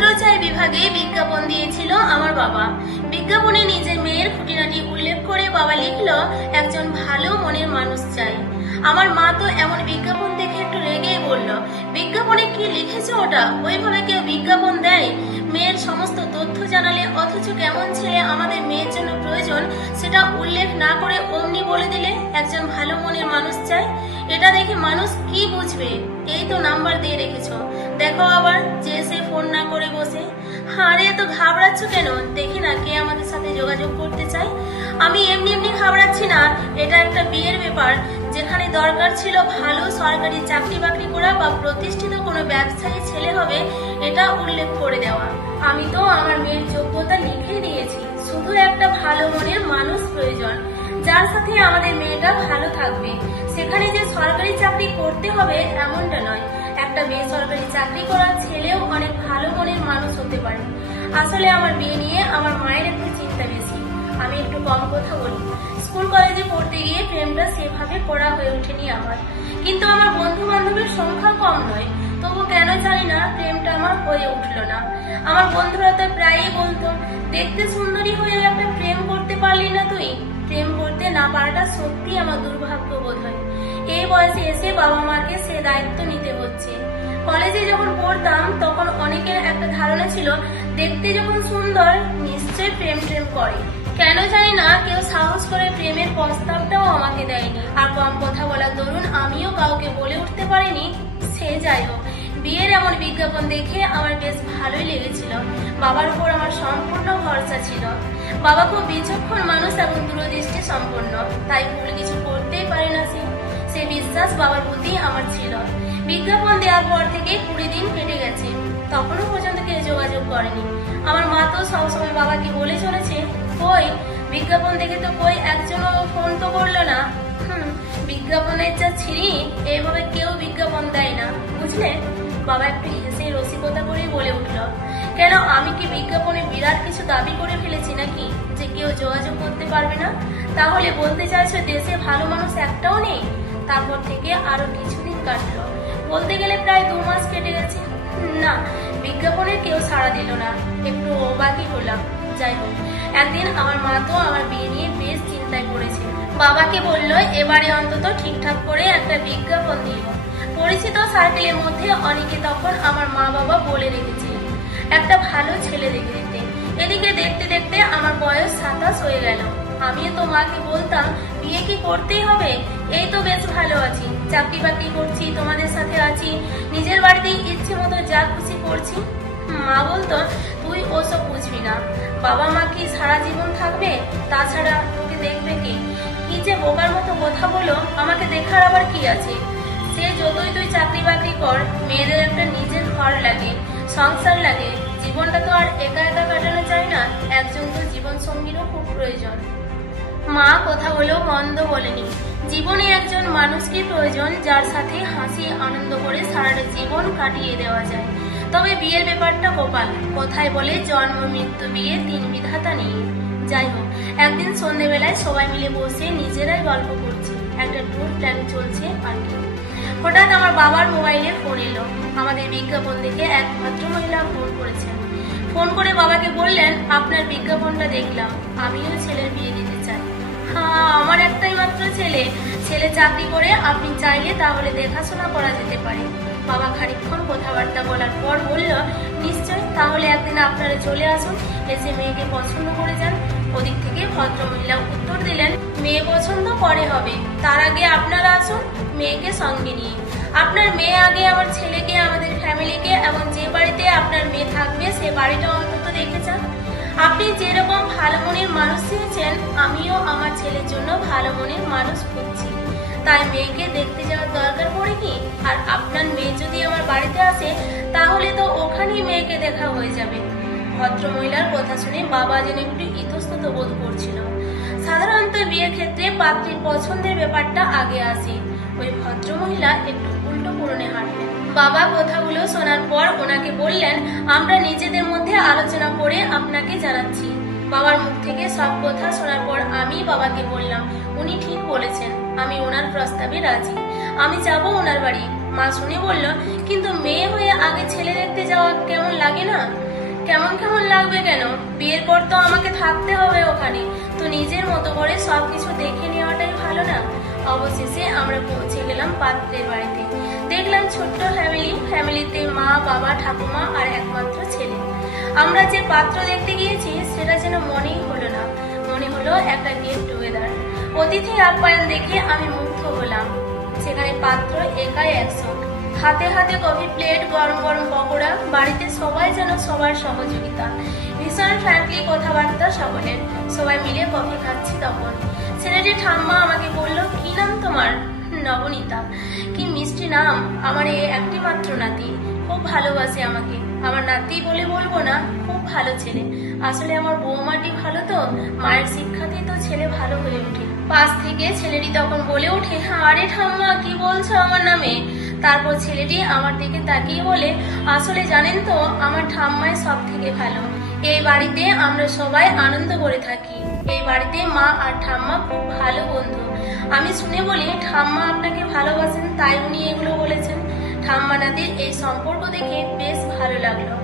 ছত্রছায়া বিভাগে বিজ্ঞাপন দিয়েছিল আমার বাবা। বিজ্ঞাপনে নিজের মেয়ের খুঁটিনাটি উল্লেখ করে বাবা লিখলো, একজন ভালো মনের মানুষ চাই। আমার মা তো এমন বিজ্ঞাপন দেখে একটু রেগেই বলল, বিজ্ঞাপনে কি লিখেছে ওটা? ওইভাবে কেউ বিজ্ঞাপন দেয়? মেয়ের সমস্ত তথ্য জানালে, অথচ কেমন ছেলে আমাদের মেয়ের জন্য প্রয়োজন সেটা উল্লেখ না করে অমনি বলে দিলে একজন ভালো মনের মানুষ চাই। এটা দেখে মানুষ কি বুঝবে? এই তো নাম্বার দিয়ে রেখেছো, দেখো আবার যে সে ফোন না করে বসে। আরে এত ঘাবড়াচ্ছ কেন? দেখি না কে আমাদের সাথে যোগাযোগ করতে চায়। আমি এমনি এমনি ঘাবড়াচ্ছি না, এটা একটা বিয়ের ব্যাপার, যেখানে দরকার ছিল ভালো সরকারি চাকরি বাকরি করা বা প্রতিষ্ঠিত কোনো ব্যবসায়ী ছেলে হবে এটা উল্লেখ করে দেওয়া। আমি তো আমার মেয়ের যোগ্যতা লিখে দিয়েছি, শুধু একটা ভালো মনের মানুষ প্রয়োজন, যার সাথে আমাদের মেয়েটা ভালো থাকবে। সেখানে যে সরকারি চাকরি করতে হবে এমনটা নয়, একটা বেসরকারি চাকরি করা ছেলেও অনেক ভালো মনের মানুষ হতে পারে। আসলে আমার বিয়ে নিয়ে আমার মায়ের একটু চিন্তা বেশি, আমি একটু কম কথা বলি। স্কুল কলেজে পড়তে গিয়ে প্রেমটা সেভাবে করা হয়ে ওঠেনি আমার, কিন্তু আমার বন্ধু বান্ধবের সংখ্যা কম নয়, তবু কেন জানি না প্রেমটা আমার হয়ে উঠলো না। আমার বন্ধুরা তো প্রায়ই বলতো, দেখতে সুন্দরী হয়েও একটা প্রেম করতে পারলি না তুই। প্রেম করতে না পারাটা সত্যি আমার দুর্ভাগ্য বোধ হয়। এই বয়সে এসে বাবা মাকে সে দায়িত্ব নিতে হচ্ছে। কলেজে যখন পড়তাম তখন অনেকের একটা ধারণা ছিল, দেখতে যখন সুন্দর নিশ্চয় প্রেম করে। কেন জানি না কেউ সাহস করে প্রেমের প্রস্তাবটাও আমাকে দেয়নি, আর কম কথা বলার দরুন আমিও কাউকে বলে উঠতে পারিনি। সে যাই হোক, বিয়ের এমন বিজ্ঞাপন দেখে আমার বেশ ভালোই লেগেছিল। বাবার উপর আমার সম্পূর্ণ ভরসা ছিল। বাবা খুব বিচক্ষণ মানুষ এবং দূরদৃষ্টি সম্পন্ন, তাই ভুল কিছু করতেই পারে না সে বিশ্বাস বাবার প্রতি আমার ছিল। বিজ্ঞাপন দেওয়ার পর থেকে 20 দিন কেটে গেছে, তখনও পর্যন্ত কেউ যোগাযোগ করেনি। আমার মা তো সবসময় বাবাকে বলে চলেছে, কই বিজ্ঞাপন দেখে তো কই একজনও ফোন তো করলো না। বিজ্ঞাপনের যা ছিঁড়ি, এইভাবে কেউ বিজ্ঞাপন দেয় না, বুঝলে? বাবা একটু হেসে রসিকতা করে বলে উঠল, কেন আমি কি বিজ্ঞাপনে বিরাট কিছু দাবি করে ফেলেছি নাকি, যে কেউ যোগাযোগ করতে পারবে না? তাহলে বলতে চাইছো দেশে ভালো মানুষ একটাও নেই? তারপর থেকে আরো কিছুদিন কাটলো, বলতে গেলে প্রায় 2 মাস কেটে গেছে। না, বিজ্ঞাপনে কেউ সাড়া দিল না, একটু অবাকই হলাম। যাই হোক, একদিন আমার মা তো আমার বিয়ে নিয়ে বেশ চিন্তায় পড়েছে। বাবাকে বললো এবারে অন্তত ঠিকঠাক করে একটা বিজ্ঞাপন দিব। পরিচিত সার্কেলের মধ্যে অনেকে তখন আমার মা বাবা বলে রেখেছে একটা ভালো ছেলে দেখে দিতে। এদিকে দেখতে দেখতে আমার বয়স 27 হয়ে গেল। আমিও তো মাকে বলতাম, বিয়ে কি করতেই হবে? এই তো বেশ ভালো আছি, চাকরি বাকরি করছি, তোমাদের সাথে আছি, নিজের বাড়িতেই ইচ্ছে মতো যা খুশি করছি। মা বলতো, তুই ওসব বুঝবি না, বাবা মা কি সারা জীবন থাকবে? তাছাড়া তোকে দেখবে কি? কি যে বোকার মতো কথা বলো, আমাকে দেখার আবার কি আছে? সে যতই তুই চাকরি বাকরি কর, মেয়েদের একটা নিজের ঘর লাগে, সংসার লাগে, জীবনটা তো আর একা একা কাটানো যায় না, একজন তো জীবন সঙ্গীরও খুব প্রয়োজন। মা কথাগুলো মন্দ বলেনি, জীবনে একজন মানুষকে প্রয়োজন যার সাথে হাসি আনন্দ করে সারাটা জীবন কাটিয়ে দেওয়া যায়। তবে বিয়ের ব্যাপারটা কপাল, কোথায় বলে জন্ম মৃত্যু বিয়ে 3 বিধাতা নিয়ে। যাই হোক, একদিন সন্ধ্যেবেলায় সবাই মিলে বসে নিজেরাই গল্প করছি, একটা ট্যুর প্ল্যান চলছে আর কি। হঠাৎ আমার বাবার মোবাইলে ফোন এলো। আমাদের বিজ্ঞাপন দেখে এক ভদ্রমহিলা ফোন করেছেন। ফোন করে বাবাকে বললেন, আপনার বিজ্ঞাপনটা দেখলাম, আমিও ছেলের বিয়ে দিতে চাই। হ্যাঁ, আমার একটাই মাত্র ছেলে, ছেলে চাকরি করে, আপনি চাইলে তাহলে দেখাশোনা করা যেতে পারে। বাবা খানিকক্ষণ কথাবার্তা বলার পর বলল, নিশ্চয়, তাহলে একদিন আপনারা চলে আসুন, এসে মেয়েকে পছন্দ করে যান। ওদিক থেকে ভদ্রমহিলা উত্তর দিলেন, মেয়ে পছন্দ পরে হবে, তার আগে আপনারা আসুন মেয়েকে সঙ্গে নিয়ে। আপনার মেয়ে আগে আমার ছেলেকে, আমাদের ফ্যামিলিকে এবং যে বাড়িতে আপনার মেয়ে থাকবে সে বাড়িটা অন্তত দেখে যান। আপনি যেরকম ভালো মনের মানুষ চেয়েছেন, আমিও আমার ছেলের জন্য ভালো মনের মানুষ খুঁজছি, তাই মেয়েকে দেখতে যাওয়ার দরকার পড়ে কি? আর আপনার মেয়ে যদি আমার বাড়িতে আসে তাহলে তো ওখানেই মেয়েকে দেখা হয়ে যাবে। ভদ্রমহিলার কথা শুনে বাবা যেন একটু ইতস্তত বোধ করছিল। সাধারণত বিয়ের ক্ষেত্রে পাত্রীর পছন্দের ব্যাপারটা আগে আসে, ওই ভদ্রমহিলা একটু উল্টো পূরণে হাঁটলেন। বাবা কথাগুলো শোনার পর ওনাকে বললেন, আমরা নিজেদের মধ্যে আলোচনা করে আপনাকে জানাচ্ছি। বাবার মুখ থেকে সব কথা শোনার পর আমি বাবাকে বললাম, উনি ঠিক বলেছেন, আমি ওনার প্রস্তাবে রাজি, আমি যাব ওনার বাড়ি। মা শুনে বলল, কিন্তু মেয়ে হয়ে আগে ছেলে দেখতে যাওয়া কেমন লাগে না? কেমন কেমন লাগবে কেন? বিয়ের পর তো আমাকে থাকতে হবে ওখানে, তো নিজের মতো করে সবকিছু দেখে নেওয়াটাই ভালো না? অবশেষে আমরা পৌঁছে গেলাম পাত্রের বাড়িতে। দেখলাম ছোট্ট ফ্যামিলিতে মা, বাবা, ঠাকুমা আর একমাত্র ছেলে। আমরা যে পাত্র দেখতে গিয়েছি সেটা যেন মনেই হলো না, মনে হলো একটা গেট টুগেদার। অতিথি আপ্যায়ন দেখে আমি মুগ্ধ হলাম। সেখানে পাত্র একাই 100, হাতে হাতে কফি প্লেট, গরম গরম পকোড়া, বাড়িতে সবাই যেন সবার সহযোগিতা। ভীষণ ফ্র্যাঙ্কলি কথাবার্তা সকলের, সবাই মিলে কফি খাচ্ছি। তখন ছেলেটির ঠাম্মা আমাকে বলল, কি নাম তোমার? নবনীতা। কি মিষ্টি নাম। আমার এই একটি মাত্র নাতি, খুব ভালোবাসে আমাকে। আমার নাতি বলে বলবো না, খুব ভালো ছেলে। আসলে আমার বৌমাটি ভালো তো, মায়ের শিক্ষাতেই তো ছেলে ভালো হয়ে ওঠে। পাশ থেকে ছেলেটি তখন বলে ওঠে, আরে ঠাম্মা কি বলছো আমার নামে? তারপর ছেলেটি আমার দিকে তাকিয়ে বলে, আসলে জানেন তো আমার ঠাম্মাই সব থেকে ভালো। এই বাড়িতে আমরা সবাই আনন্দ করে থাকি। এই বাড়িতে মা আর ঠাম্মা খুব ভালো বন্ধু। আমি শুনে বলি, ঠাম্মা আপনাকে ভালোবাসেন তাই উনি এগুলো বলেছেন। ঠাম্মা নাতির এই সম্পর্ক দেখে বেশ ভালো লাগলো।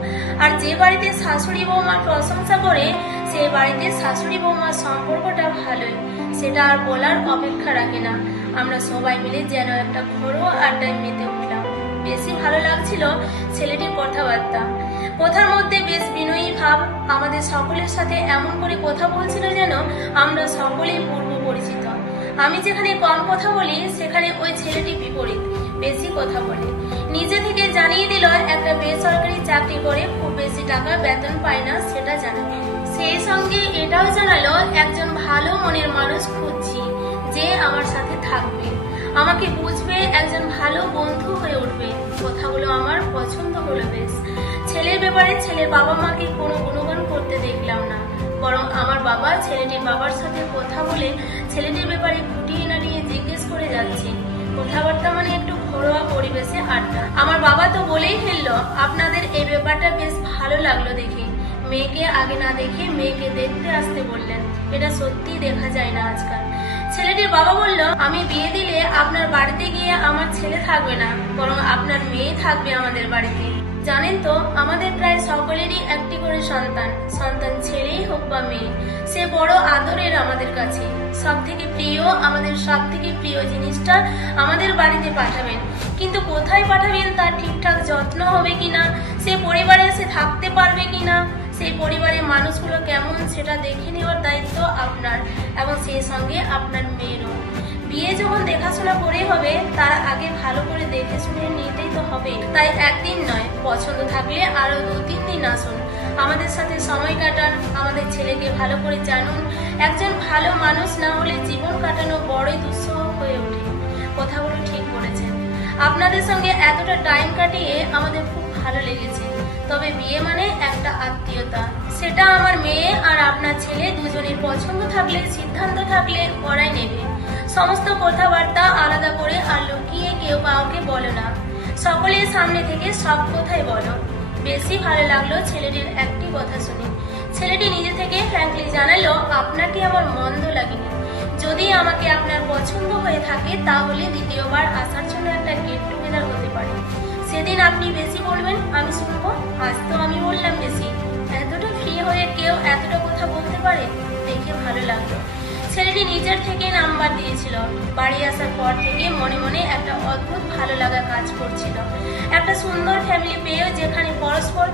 আর যে বাড়িতে শাশুড়ি বৌমার প্রশংসা করে সেই বাড়িতে শাশুড়ি বৌমার সম্পর্কটা ভালোই, সেটা আর বলার অপেক্ষা রাখে না। আমরা সবাই মিলে যেন একটা ঘরোয়া আড্ডায় মেতে উঠলাম। বেশি ভালো লাগছিল ছেলেটির কথাবার্তা, কথার মধ্যে বেশ বিনয়ী ভাব। আমাদের সকলের সাথে এমন করে কথা বলছিল যেন আমরা সকলেই পূর্ব পরিচিত। আমি যেখানে কম কথা বলি সেখানে ওই ছেলেটি বিপরীত, বেশি কথা বলে। নিজে থেকে জানিয়ে দিল একটা বেসরকারি চাকরি করে খুব বেশি টাকা বেতন পায় না, সেটা জানাবে। সেই সঙ্গে এটাও জানালো একজন ভালো মনের মানুষ খুঁজছি, যে আমার সাথে থাকবে, আমাকে বুঝবে, একজন ভালো বন্ধু হয়ে উঠবে। কথাগুলো আমার পছন্দ হলো বেশ। ছেলের ব্যাপারে ছেলের বাবা মাকে কোনো গুণগান করতে দেখলাম না, বরং আমার বাবা ছেলেটির বাবার সাথে কথা বলে ছেলেটির ব্যাপারে খুঁটিয়ে নাড়িয়ে জিজ্ঞেস করে যাচ্ছে। কথাবার্তা মানে একটু ঘরোয়া পরিবেশে আড্ডা। আমার বাবা তো বলেই ফেললো, আপনাদের এই ব্যাপারটা বেশ ভালো লাগলো দেখে। মেয়েকে আগে না দেখে মেয়েকে দেখতে আসতে বললেন, এটা সত্যি দেখা যায় না আজকাল। ছেলেটির বাবা বলল, আমি বিয়ে দিলে আপনার বাড়িতে গিয়ে আমার ছেলে থাকবে না, বরং আপনার মেয়ে থাকবে আমাদের বাড়িতে। জানেন তো আমাদের প্রায় সকলেরই একটি করে সন্তান, সন্তান ছেলেই হোক বা মেয়ে, সে বড় আদরের আমাদের কাছে। সব থেকে প্রিয়, আমাদের সব থেকে প্রিয় জিনিসটা আমাদের বাড়িতে পাঠাবেন, কিন্তু কোথায় পাঠাবেন তার ঠিকঠাক যত্ন হবে কিনা, সে পরিবারে এসে থাকতে পারবে কিনা, সেই পরিবারের মানুষগুলো কেমন সেটা দেখে নেওয়ার দায়িত্ব আপনার, এবং সেই সঙ্গে আপনার মেয়েরও। বিয়ে যখন দেখাশোনা করে হবে তার আগে ভালো করে দেখে শুনে নিতেই তো হবে। তাই একদিন নয়, পছন্দ থাকলে আরো 2-3 দিন আসুন, আমাদের সাথে সময় কাটান, আমাদের ছেলেকে ভালো করে জানুন। একজন ভালো মানুষ না হলে জীবন কাটানো বড়ই দুঃসহ হয়ে ওঠে। কথাগুলো ঠিক বলেছেন। আপনাদের সঙ্গে এতটা টাইম কাটিয়ে আমাদের খুব ভালো লেগেছে। তবে বিয়ে মানে একটা আত্মীয়তা, সেটা আমার মেয়ে আর আপনার ছেলে দুজনের পছন্দ থাকলে, সিদ্ধান্ত থাকলে ওরাই নেবে। সমস্ত কথাবার্তা আলাদা করে আর লুকিয়ে কেউ কাউকে বলো না, সকলের সামনে থেকে সব কথাই বলো। বেশি ভালো লাগলো ছেলেটির একটি কথা শুনে। ছেলেটি নিজে থেকে ফ্র্যাঙ্কলি জানালো, আপনাকে আমার মন্দ লাগেনি। যদি আমাকে আপনার পছন্দ হয়ে থাকে তাহলে দ্বিতীয়বার আসার জন্য একটা গেট টুগেদার হতে পারে। সেদিন আপনি বেশি বলবেন, আমি শুনবো। আজ তো আমি বললাম বেশি। এতটা ফ্রি হয়ে কেউ এতটা কথা বলতে পারে, দেখে ভালো লাগলো। ছেলেটি নিজের থেকে নাম্বার দিয়েছিল। বাড়ি আসার পর থেকে মনে মনে একটা অদ্ভুত ভালো লাগা কাজ করছিল। একটা সুন্দর ফ্যামিলি পেয়েও যেখানে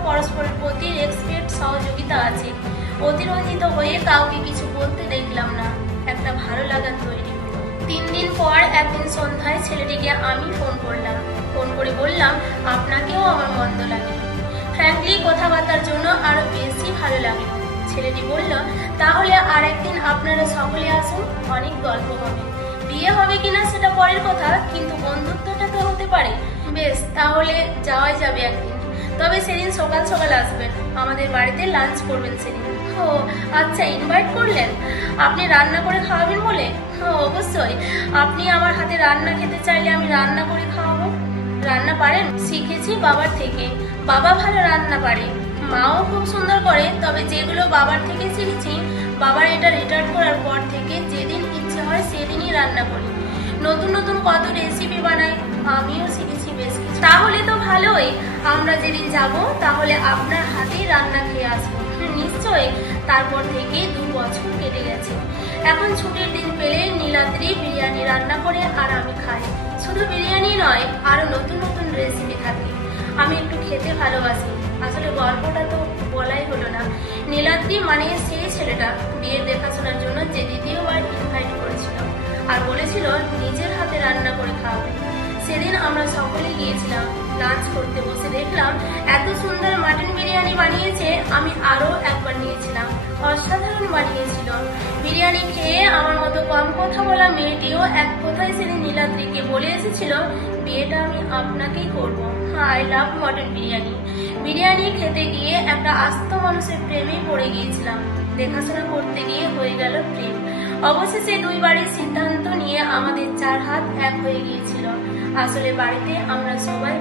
পরস্পরের প্রতি রেসপেক্ট, সহযোগিতা আছে। অতিরঞ্জিত হয়ে কাউকে কিছু বলতে দেখলাম না, একটা ভালো লাগা তৈরি হলো। 3 দিন পর একদিন সন্ধ্যায় ছেলেটিকে আমি ফোন করলাম। ফোন করে বললাম, আপনাকেও আমার মন্দ লাগে। ফ্র্যাঙ্কলি কথাবার্তার জন্য আরো বেশি ভালো লাগলো। ছেলেটি বলল, তাহলে আর একদিন আপনারা সকলে আসুন, অনেক গল্প হবে। বিয়ে হবে কিনা সেটা পরের কথা, কিন্তু বন্ধুত্বটা তো হতে পারে। বেশ, তাহলে যাওয়াই যাবে একদিন। তবে সেদিন সকাল সকাল আসবেন, আমাদের বাড়িতে লাঞ্চ করবেন সেদিন। ও আচ্ছা, ইনভাইট করলেন? আপনি রান্না করে খাওয়াবেন বলে? অবশ্যই, আপনি আমার হাতে রান্না খেতে চাইলে আমি রান্না করে খাওয়াবো। রান্না পারেন? শিখেছি বাবার থেকে। বাবা ভালো রান্না পারে, মাও খুব সুন্দর করে। তবে যেগুলো বাবার থেকে শিখেছি, বাবার এটা রিটায়ার করার পর থেকে যেদিন ইচ্ছে হয় সেদিনই রান্না করি। নতুন নতুন কত রেসিপি বানাই, আমিও শিখেছি বেশ কিছু। তাহলে তো ভালোই। আমরা যেদিন যাব তাহলে আপনার হাতেই রান্না খেয়ে আসবো। নিশ্চয়ই। তারপর থেকে 2 বছর কেটে গেছে। এখন ছুটির দিন পেলে নীলাদ্রি বিরিয়ানি রান্না করে আর আমি খাই। শুধু বিরিয়ানি নয়, আরো নতুন নতুন রেসিপি থাকে। আমি একটু খেতে ভালোবাসি। আসলে গল্পটা তো বলাই হলো না। নীলাদ্রি মানে সেই ছেলেটা বিয়ের দেখাশোনার জন্য যে দ্বিতীয়বার ইনভাইট করেছিল আর বলেছিল নিজের হাতে রান্না করে খাওয়াবে। সেদিন আমরা সকলে গিয়েছিলাম। লাঞ্চ করতে বসে দেখলাম এত সুন্দর মাটন বিরিয়ানি বানিয়েছে। আমি আরো একবার নিয়েছিলাম। অসাধারণ বানিয়েছিল। বিরিয়ানি খেয়ে আমার মতো কম কথা বলা মেয়েটিও এক কথায় সেদিন নীলাদ্রিকে বলে এসেছিল, বিয়েটা আমি আপনাকেই করব। I love mutton biryani. Biryani খেতে গিয়ে একটা আস্ত মানুষের প্রেমে পড়ে গিয়েছিলাম। দেখাশোনা করতে গিয়ে হয়ে গেল প্রেম। অবশেষে 2 বাড়ির সিদ্ধান্ত নিয়ে আমাদের 4 হাত এক হয়ে গিয়েছিল। আসলে বাড়িতে আমরা সবাই